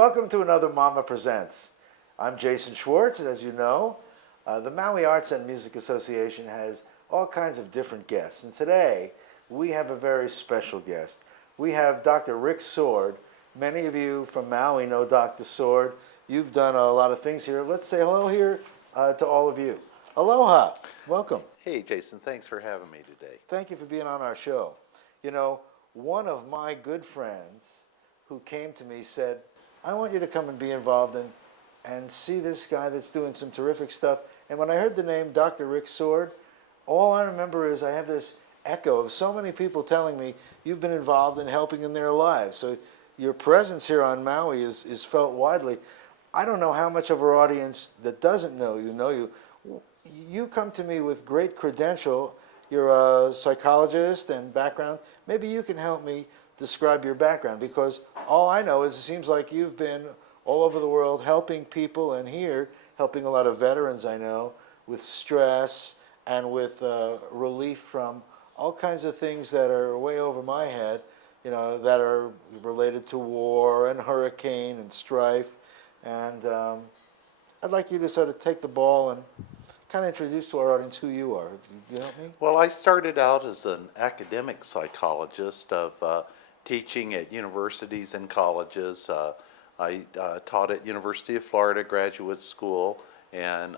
Welcome to another Mama Presents. I'm Jason Schwartz. As you know, the Maui Arts and Music Association has all kinds of different guests. And today, we have a very special guest. We have Dr. Rick Sword. Many of you from Maui know Dr. Sword. You've done a lot of things here. Let's say hello here to all of you. Aloha. Welcome. Hey, Jason, thanks for having me today. Thank you for being on our show. You know, one of my good friends who came to me said, I want you to come and be involved and see this guy that's doing some terrific stuff. And when I heard the name Dr. Rick Sword, all I remember is I have this echo of so many people telling me you've been involved in helping in their lives. So your presence here on Maui is felt widely. I don't know how much of our audience that doesn't know you. You come to me with great credential. You're a psychologist and background. Maybe you can help me describe your background, because all I know is it seems like you've been all over the world helping people, and here helping a lot of veterans I know with stress and with relief from all kinds of things that are way over my head, you know, that are related to war and hurricane and strife. And I'd like you to sort of take the ball and kind of introduce to our audience who you are. If you help me? Well, I started out as an academic psychologist of teaching at universities and colleges. I taught at University of Florida Graduate School and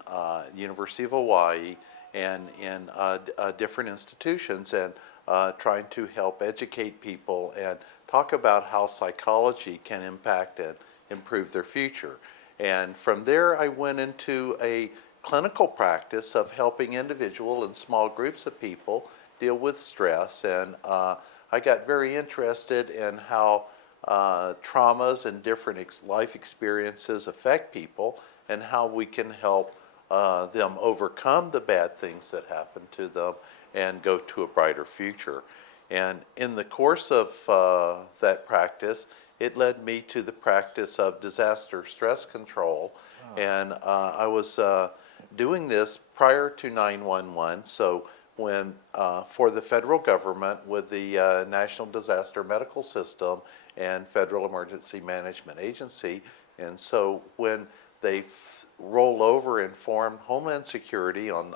University of Hawaii and in different institutions, and trying to help educate people and talk about how psychology can impact and improve their future. And from there I went into a clinical practice of helping individual and small groups of people deal with stress, and I got very interested in how traumas and different life experiences affect people and how we can help them overcome the bad things that happen to them and go to a brighter future. And in the course of that practice, it led me to the practice of disaster stress control. And I was doing this prior to 911, so when for the federal government with the National Disaster Medical System and Federal Emergency Management Agency. And so when they roll over and formed Homeland Security on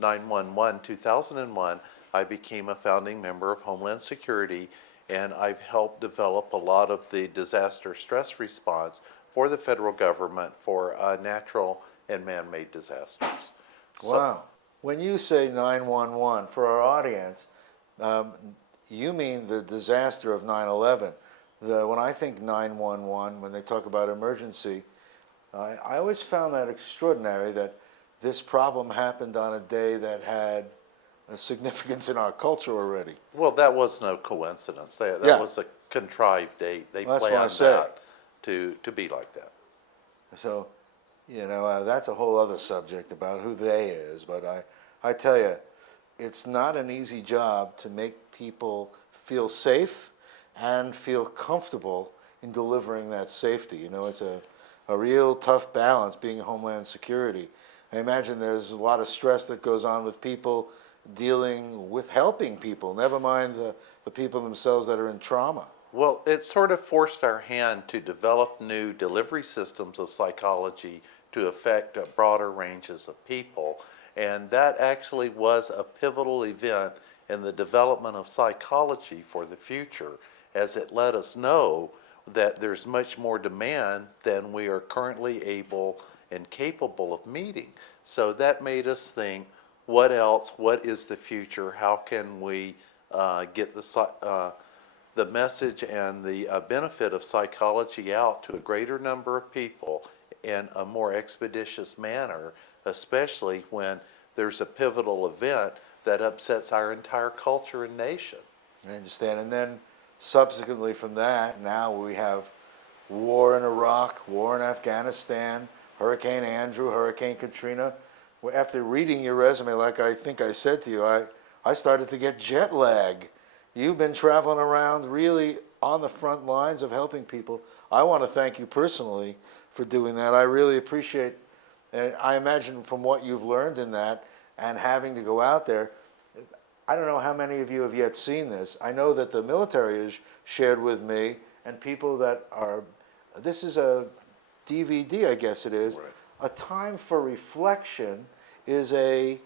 9/11/2001, I became a founding member of Homeland Security, and I've helped develop a lot of the disaster stress response for the federal government for natural and man-made disasters. Wow. When you say 911, for our audience, you mean the disaster of 9/11. When I think 911, when they talk about emergency, I always found that extraordinary that this problem happened on a day that had a significance in our culture already. Well, that was no coincidence. That was a contrived date. They planned that to be like that. So, you know, that's a whole other subject about who they is, but I tell you, it's not an easy job to make people feel safe and feel comfortable in delivering that safety. You know, it's a real tough balance being Homeland Security. I imagine there's a lot of stress that goes on with people dealing with helping people, never mind the people themselves that are in trauma. Well, it sort of forced our hand to develop new delivery systems of psychology to affect broader ranges of people. And that actually was a pivotal event in the development of psychology for the future, as it let us know that there's much more demand than we are currently able and capable of meeting. So that made us think, what else? What is the future? How can we get the message and the benefit of psychology out to a greater number of people in a more expeditious manner, especially when there's a pivotal event that upsets our entire culture and nation. I understand. And then subsequently from that, now we have war in Iraq, war in Afghanistan, Hurricane Andrew, Hurricane Katrina. After reading your resume, like I think I said to you, I started to get jet lag. You've been traveling around really on the front lines of helping people. I want to thank you personally for doing that. I really appreciate, and I imagine from what you've learned in that and having to go out there, I don't know how many of you have yet seen this. I know that the military has shared with me, and people that are this is a DVD, I guess it is. Right. A Time for Reflection is a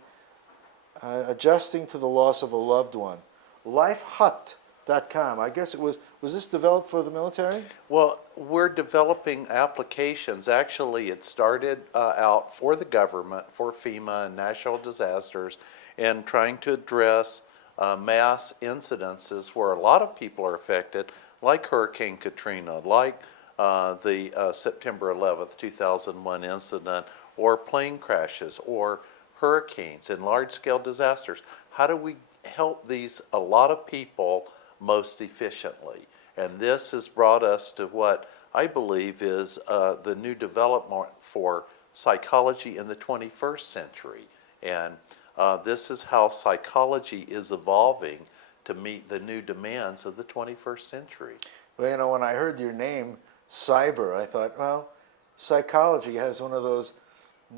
adjusting to the loss of a loved one. Lifehut.com. I guess it was this developed for the military? Well, we're developing applications. Actually, it started out for the government, for FEMA and national disasters, and trying to address mass incidences where a lot of people are affected, like Hurricane Katrina, like the September 11th, 2001 incident, or plane crashes, or hurricanes and large-scale disasters. How do we help a lot of people most efficiently? And this has brought us to what I believe is the new development for psychology in the 21st century. And this is how psychology is evolving to meet the new demands of the 21st century. Well, when I heard your name, Psyber, I thought, well, psychology has one of those,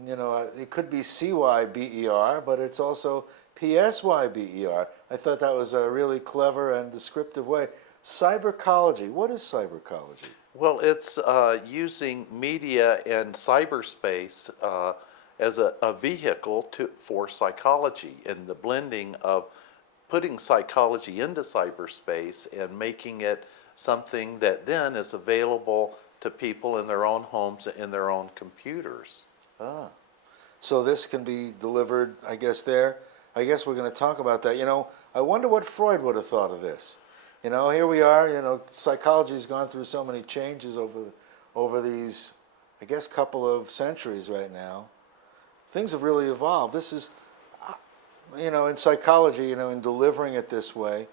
it could be CYBER, but it's also PSYBER. I thought that was a really clever and descriptive way. Cybercology. What is cybercology? Well, it's using media and cyberspace as a vehicle for psychology, and the blending of putting psychology into cyberspace and making it something that then is available to people in their own homes, in their own computers. Ah, so this can be delivered, I guess, there. I guess we're going to talk about that. I wonder what Freud would have thought of this. Here we are, psychology's gone through so many changes over these, I guess, couple of centuries right now. Things have really evolved. This is, in psychology, in delivering it this way,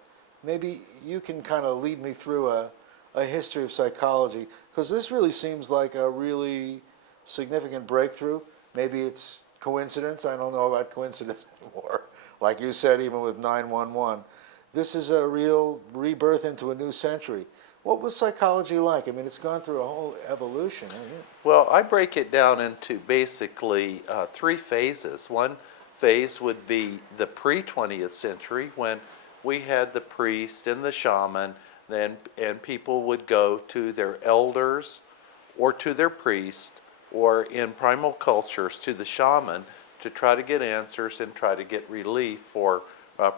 maybe you can kind of lead me through a history of psychology, because this really seems like a really significant breakthrough. Maybe it's coincidence. I don't know about coincidence anymore. Like you said, even with 9/11. This is a real rebirth into a new century. What was psychology like? I mean, it's gone through a whole evolution, hasn't it? Well, I break it down into basically three phases. One phase would be the pre-20th century, when we had the priest and the shaman, and people would go to their elders or to their priest, or in primal cultures to the shaman, to try to get answers and try to get relief for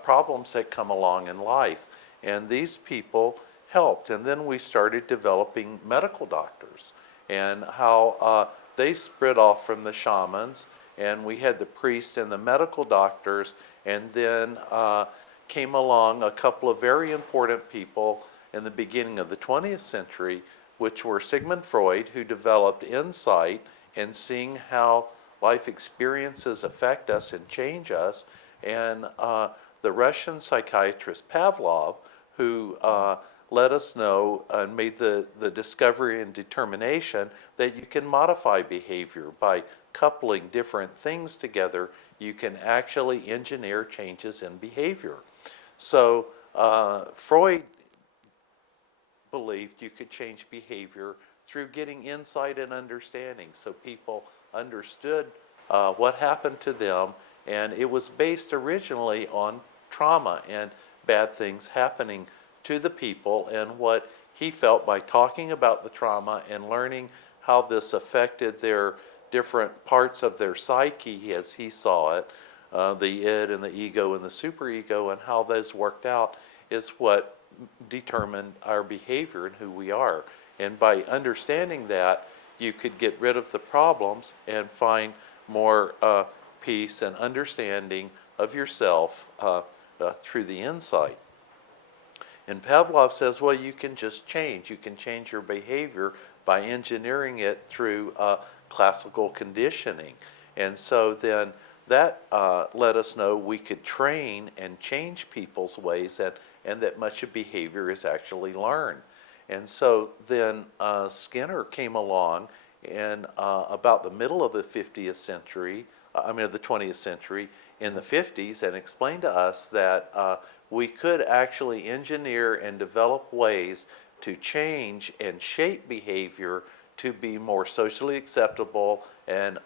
problems that come along in life. And these people helped. And then we started developing medical doctors, and how they spread off from the shamans, and we had the priest and the medical doctors, and then came along a couple of very important people in the beginning of the 20th century, which were Sigmund Freud, who developed insight and seeing how life experiences affect us and change us, and the Russian psychiatrist Pavlov, who let us know and made the discovery and determination that you can modify behavior by coupling different things together. You can actually engineer changes in behavior. So Freud believed you could change behavior through getting insight and understanding, so people understood what happened to them, and it was based originally on trauma and bad things happening to the people, and what he felt by talking about the trauma and learning how this affected their different parts of their psyche as he saw it, the id and the ego and the superego, and how those worked out, is what determined our behavior and who we are. And by understanding that, you could get rid of the problems and find more peace and understanding of yourself through the insight. And Pavlov says, well, you can just change. You can change your behavior by engineering it through classical conditioning. And so then that let us know we could train and change people's ways, and that much of behavior is actually learned. And so then Skinner came along in about the middle of the 50th century, of the 20th century, in the 50s, and explained to us that we could actually engineer and develop ways to change and shape behavior to be more socially acceptable and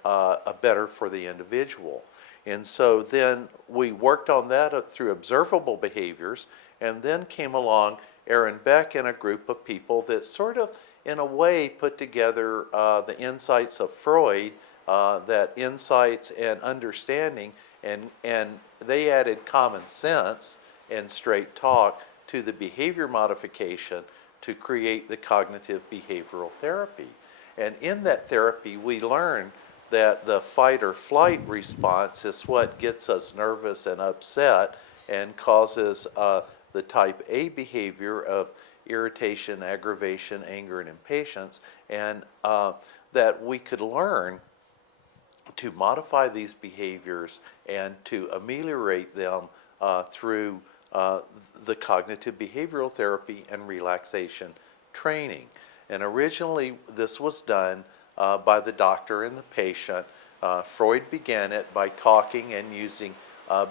better for the individual. And so then we worked on that through observable behaviors, and then came along Aaron Beck and a group of people that sort of in a way, put together the insights of Freud, that insights and understanding, and they added common sense and straight talk to the behavior modification to create the cognitive behavioral therapy. And in that therapy, we learn that the fight or flight response is what gets us nervous and upset and causes the type A behavior of irritation, aggravation, anger, and impatience, and that we could learn to modify these behaviors and to ameliorate them through the cognitive behavioral therapy and relaxation training. And originally this was done by the doctor and the patient. Freud began it by talking and using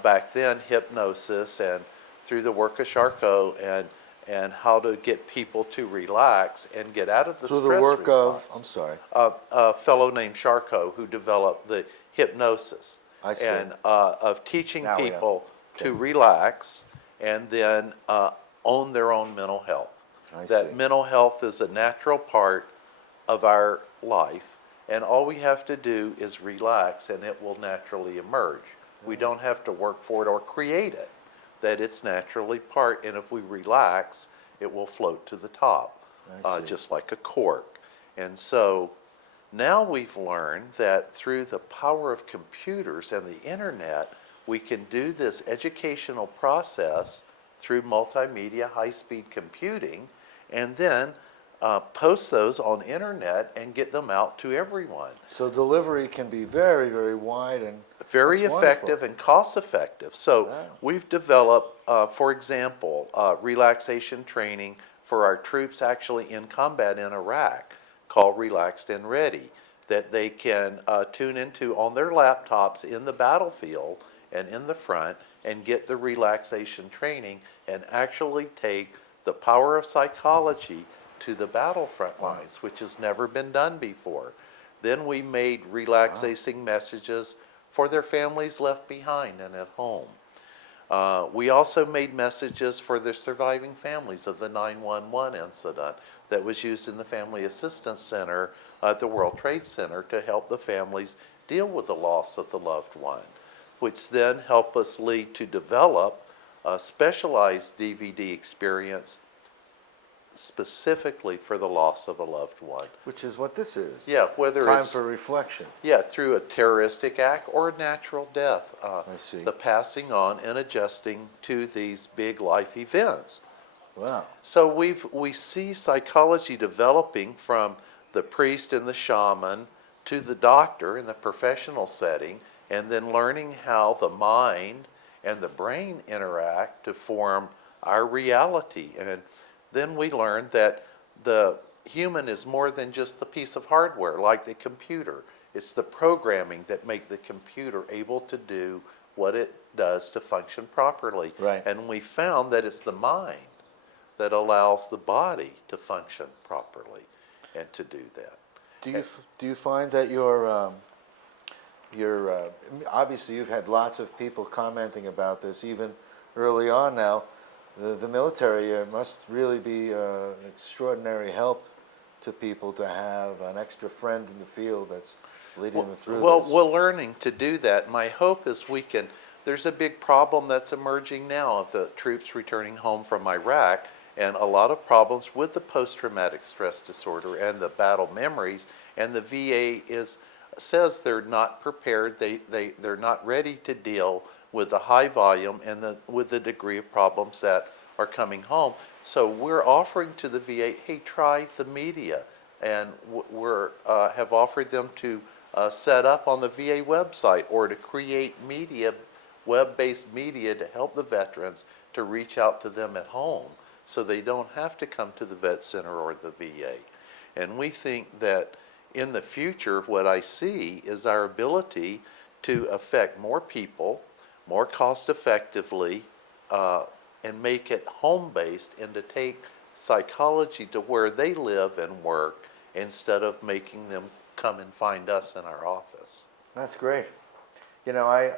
back then hypnosis and through the work of Charcot and how to get people to relax and get out of the Through stress the work response. of, I'm sorry. A fellow named Charcot who developed the hypnosis. I see. And of teaching Now we know. people to Okay. relax and then own their own mental health. I That see. mental health is a natural part of our life, and all we have to do is relax and it will naturally emerge. We don't have to work for it or create it, that it's naturally part, and if we relax, it will float to the top, I see. just like a cork. And so now we've learned that through the power of computers and the internet, we can do this educational process through multimedia high-speed computing and then post those on internet and get them out to everyone. So delivery can be very, very wide and Very that's effective wonderful. and cost effective. So Wow. we've developed, for example, relaxation training for our troops actually in combat in Iraq called Relaxed and Ready, that they can tune into on their laptops in the battlefield and in the front and get the relaxation training and actually take the power of psychology to the battlefront lines, which has never been done before. Then we made relaxing messages for their families left behind and at home. We also made messages for the surviving families of the 911 incident that was used in the Family Assistance Center at the World Trade Center to help the families deal with the loss of the loved one, which then helped us lead to develop a specialized DVD experience specifically for the loss of a loved one. which is what this is. Yeah, whether Time it's for reflection. through a terroristic act or a natural death. I see. The passing on and adjusting to these big life events. Wow. So we see psychology developing from the priest and the shaman to the doctor in the professional setting, and then learning how the mind and the brain interact to form our reality. And then we learned that the human is more than just the piece of hardware like the computer. It's the programming that make the computer able to do what it does to function properly. Right. And we found that it's the mind that allows the body to function properly and to do that. Do you find that your obviously you've had lots of people commenting about this even early on now. The military must really be an extraordinary help to people to have an extra friend in the field that's leading them through Well, this. we're learning to do that. My hope is there's a big problem that's emerging now of the troops returning home from Iraq, and a lot of problems with the post-traumatic stress disorder and the battle memories, and the VA says they're not prepared, they're not ready to deal with the high volume and with the degree of problems that are coming home. So we're offering to the VA, hey, try the media, and we're have offered them to set up on the VA website or to create media, web-based media to help the veterans to reach out to them at home so they don't have to come to the vet center or the VA. And we think that in the future, what I see is our ability to affect more people more cost effectively and make it home-based, and to take psychology to where they live and work instead of making them come and find us in our office. That's great. You know,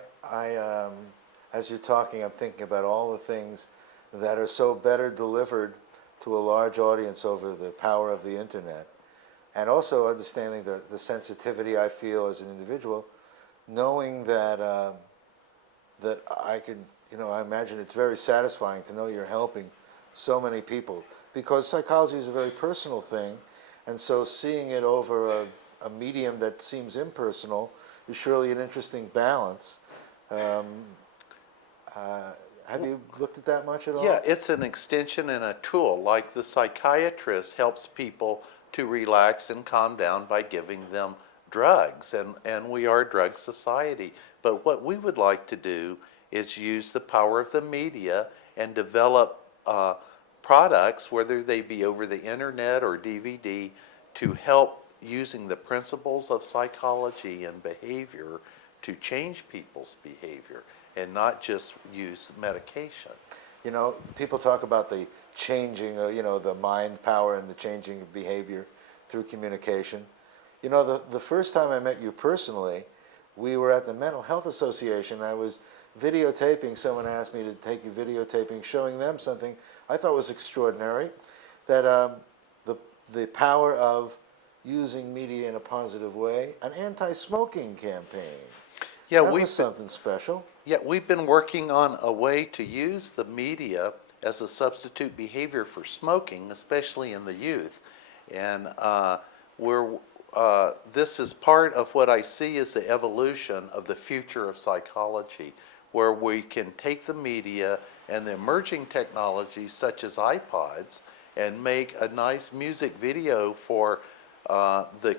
as you're talking, I'm thinking about all the things that are so better delivered to a large audience over the power of the internet, and also understanding the sensitivity I feel as an individual, knowing that that I can, I imagine it's very satisfying to know you're helping so many people, because psychology is a very personal thing, and so seeing it over a medium that seems impersonal is surely an interesting balance. Have you looked at that much at all? Yeah, it's an extension and a tool. Like the psychiatrist helps people to relax and calm down by giving them drugs, and we are a drug society. But what we would like to do is use the power of the media and develop products, whether they be over the internet or DVD, to help using the principles of psychology and behavior to change people's behavior and not just use medication. People talk about the changing, the mind power and the changing of behavior through communication. The first time I met you personally, we were at the Mental Health Association. I was videotaping. Someone asked me to take you videotaping, showing them something I thought was extraordinary, that the power of using media in a positive way, an anti-smoking campaign. Yeah, That was something special. Yeah, we've been working on a way to use the media as a substitute behavior for smoking, especially in the youth. And this is part of what I see as the evolution of the future of psychology, where we can take the media and the emerging technologies such as iPods and make a nice music video for the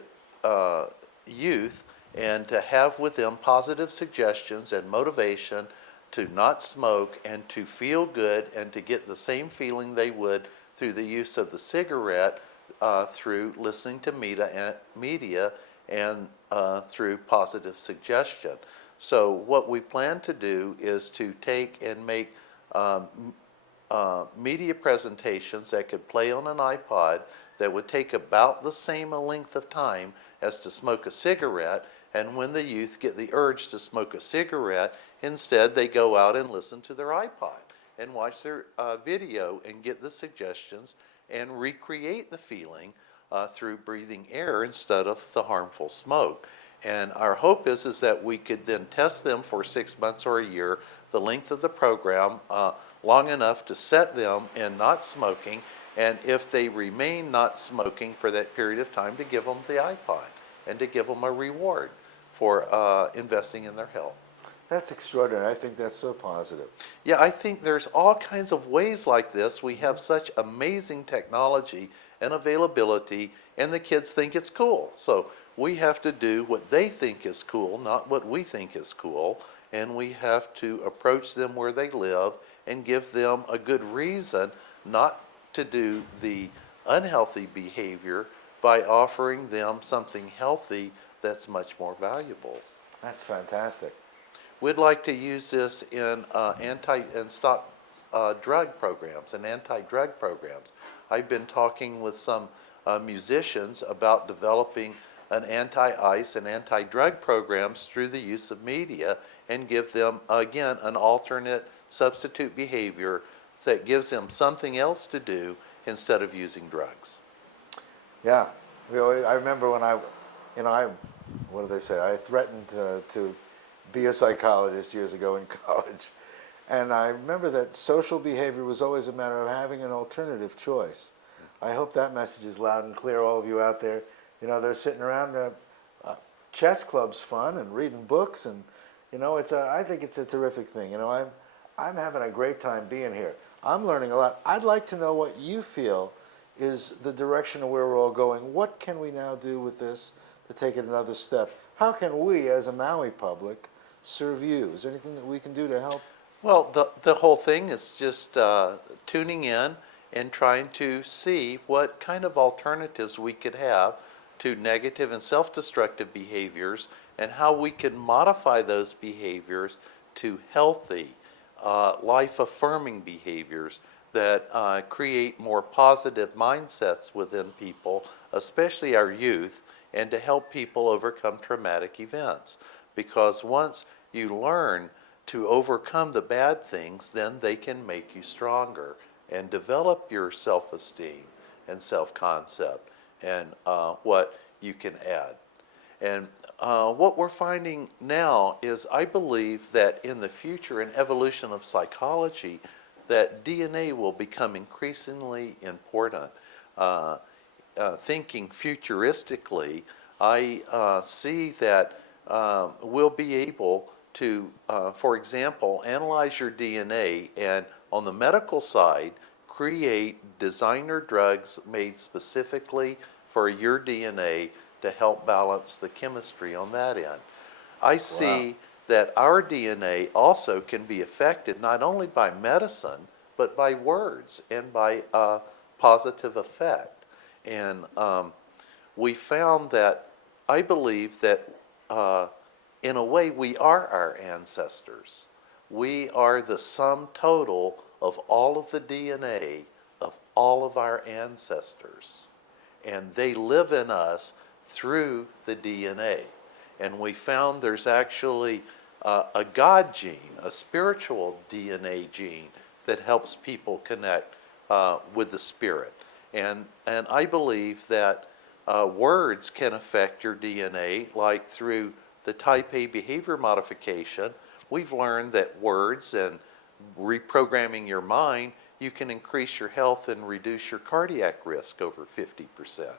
youth, and to have with them positive suggestions and motivation to not smoke and to feel good and to get the same feeling they would through the use of the cigarette, through listening to media and through positive suggestion. So what we plan to do is to take and make media presentations that could play on an iPod that would take about the same length of time as to smoke a cigarette. And when the youth get the urge to smoke a cigarette, instead they go out and listen to their iPod and watch their video and get the suggestions and recreate the feeling through breathing air instead of the harmful smoke. And our hope is that we could then test them for 6 months or a year, the length of the program, long enough to set them in not smoking, and if they remain not smoking for that period of time, to give them the iPod and to give them a reward for investing in their health. That's extraordinary. I think that's so positive. Yeah, I think there's all kinds of ways like this. We have such amazing technology and availability, and the kids think it's cool. So we have to do what they think is cool, not what we think is cool, and we have to approach them where they live and give them a good reason not to do the unhealthy behavior by offering them something healthy that's much more valuable. That's fantastic. We'd like to use this in stop drug programs and anti-drug programs. I've been talking with some musicians about developing an anti-ice and anti-drug programs through the use of media, and give them, again, an alternate substitute behavior that gives them something else to do instead of using drugs. Yeah, I remember when what do they say? I threatened to be a psychologist years ago in college. And I remember that social behavior was always a matter of having an alternative choice. I hope that message is loud and clear, all of you out there. They're sitting around, chess club's fun, and reading books, and, I think it's a terrific thing. I'm having a great time being here. I'm learning a lot. I'd like to know what you feel is the direction of where we're all going. What can we now do with this to take it another step? How can we, as a Maui public, serve you? Is there anything that we can do to help? Well, the whole thing is just tuning in and trying to see what kind of alternatives we could have to negative and self-destructive behaviors, and how we can modify those behaviors to healthy, life-affirming behaviors that create more positive mindsets within people, especially our youth, and to help people overcome traumatic events. Because once you learn to overcome the bad things, then they can make you stronger. and develop your self-esteem and self-concept and what you can add. And what we're finding now is I believe that in the future, in evolution of psychology, that DNA will become increasingly important. Thinking futuristically, I see that we'll be able to, for example, analyze your DNA and on the medical side, create designer drugs made specifically for your DNA to help balance the chemistry on that end. I see that our DNA also can be affected not only by medicine, but by words and by positive effect. And we found that, I believe that in a way we are our ancestors. We are the sum total of all of the DNA of all of our ancestors. And they live in us through the DNA. And we found there's actually a God gene, a spiritual DNA gene that helps people connect with the spirit. And I believe that words can affect your DNA, like through the type A behavior modification. We've learned that words and reprogramming your mind, you can increase your health and reduce your cardiac risk over 50%.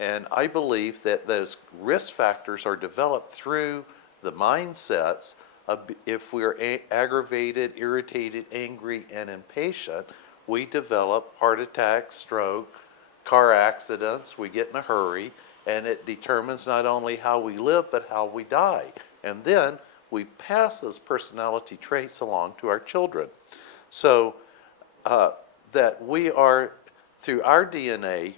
And I believe that those risk factors are developed through the mindsets of if we're aggravated, irritated, angry, and impatient, we develop heart attack, stroke, car accidents, we get in a hurry, and it determines not only how we live, but how we die. And then we pass those personality traits along to our children. So that we are, through our DNA,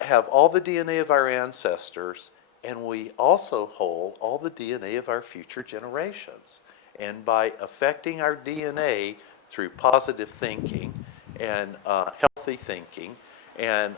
have all the DNA of our ancestors, and we also hold all the DNA of our future generations. And by affecting our DNA through positive thinking and healthy thinking, and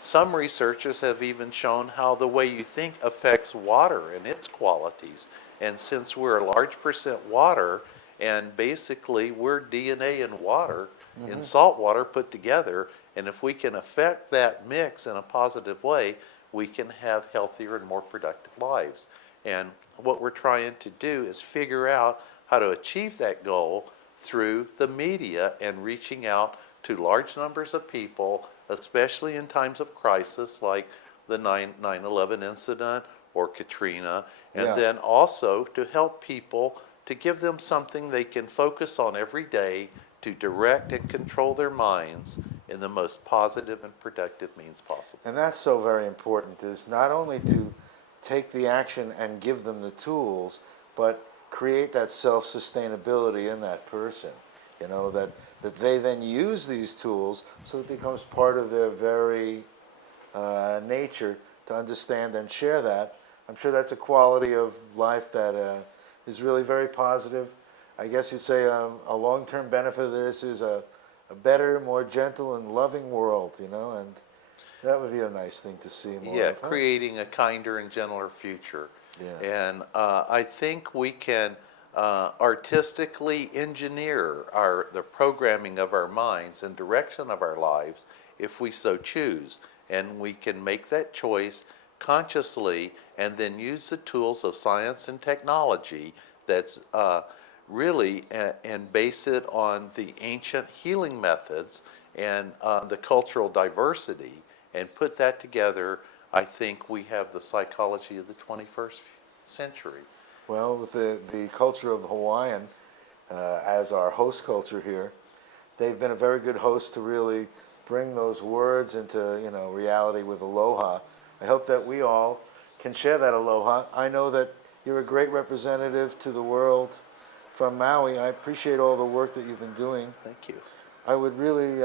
some researchers have even shown how the way you think affects water and its qualities. And since we're a large percent water, and basically we're DNA and water, in salt water put together, and if we can affect that mix in a positive way, we can have healthier and more productive lives. And what we're trying to do is figure out how to achieve that goal through the media and reaching out to large numbers of people, especially in times of crisis like the 9/11 incident or Katrina, and then also to help people, to give them something they can focus on every day to direct and control their minds in the most positive and productive means possible. And that's so very important, is not only to take the action and give them the tools, but create that self-sustainability in that person, you know, that they then use these tools so it becomes part of their very nature to understand and share that. I'm sure that's a quality of life that is really very positive. I guess you'd say a long-term benefit of this is a better, more gentle and loving world, you know, and that would be a nice thing to see more of. Creating a kinder and gentler future. Yeah. And I think we can artistically engineer the programming of our minds and direction of our lives if we so choose. And we can make that choice consciously and then use the tools of science and technology that's really, and base it on the ancient healing methods and the cultural diversity, and put that together. I think we have the psychology of the 21st century. Well, with the culture of Hawaiian as our host culture here, they've been a very good host to really bring those words into, you know, reality with aloha. I hope that we all can share that aloha. I know that you're a great representative to the world from Maui. I appreciate all the work that you've been doing. Thank you. I would really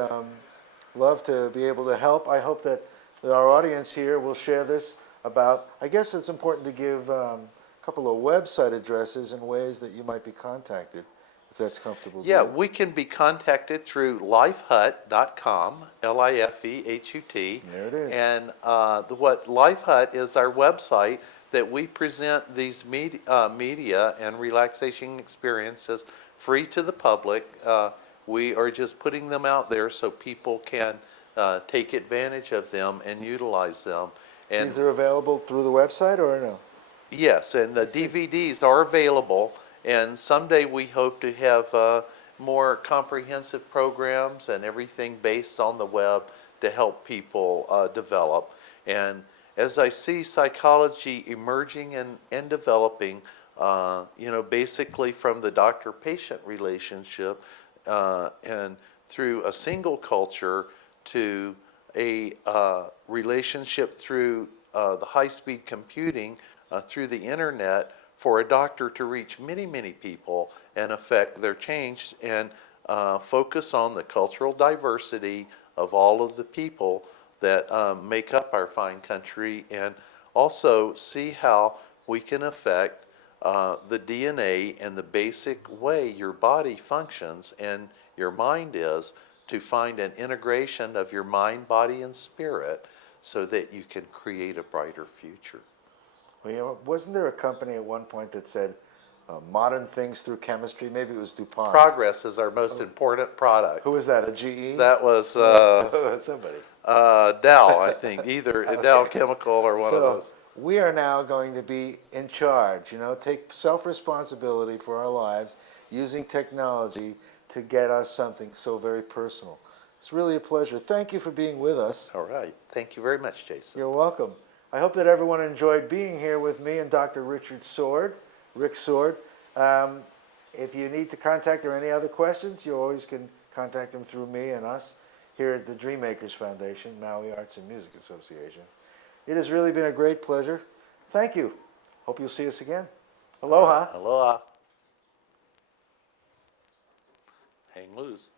love to be able to help. I hope that our audience here will share this about, I guess it's important to give a couple of website addresses and ways that you might be contacted, if that's comfortable. Yeah, we can be contacted through lifehut.com, Lifehut. There it is. And what Lifehut is our website that we present these media and relaxation experiences free to the public. we are just putting them out there so people can take advantage of them and utilize them. And These are available through the website or no? yes, and the DVDs are available, and someday we hope to have more comprehensive programs and everything based on the web to help people develop. And as I see psychology emerging and developing, basically from the doctor-patient relationship and through a single culture to a relationship through the high-speed computing through the internet for a doctor to reach many, many people and affect their change and focus on the cultural diversity of all of the people that make up our fine country, and also see how we can affect the DNA and the basic way your body functions and your mind is, to find an integration of your mind, body, and spirit so that you can create a brighter future. Well, wasn't there a company at one point that said modern things through chemistry? Maybe it was DuPont. Progress is our most important product. Who was that, a GE? That was Somebody. Dow, I think, either Dow Chemical or one of those. We are now going to be in charge, take self-responsibility for our lives using technology to get us something so very personal. It's really a pleasure. Thank you for being with us. All right. Thank you very much, Jason. You're welcome. I hope that everyone enjoyed being here with me and Dr. Rick Sword. If you need to contact or any other questions, you always can contact them through me and us here at the Dreammakers Foundation, Maui Arts and Music Association. It has really been a great pleasure. Thank you. Hope you'll see us again. Aloha. Aloha. Hang loose.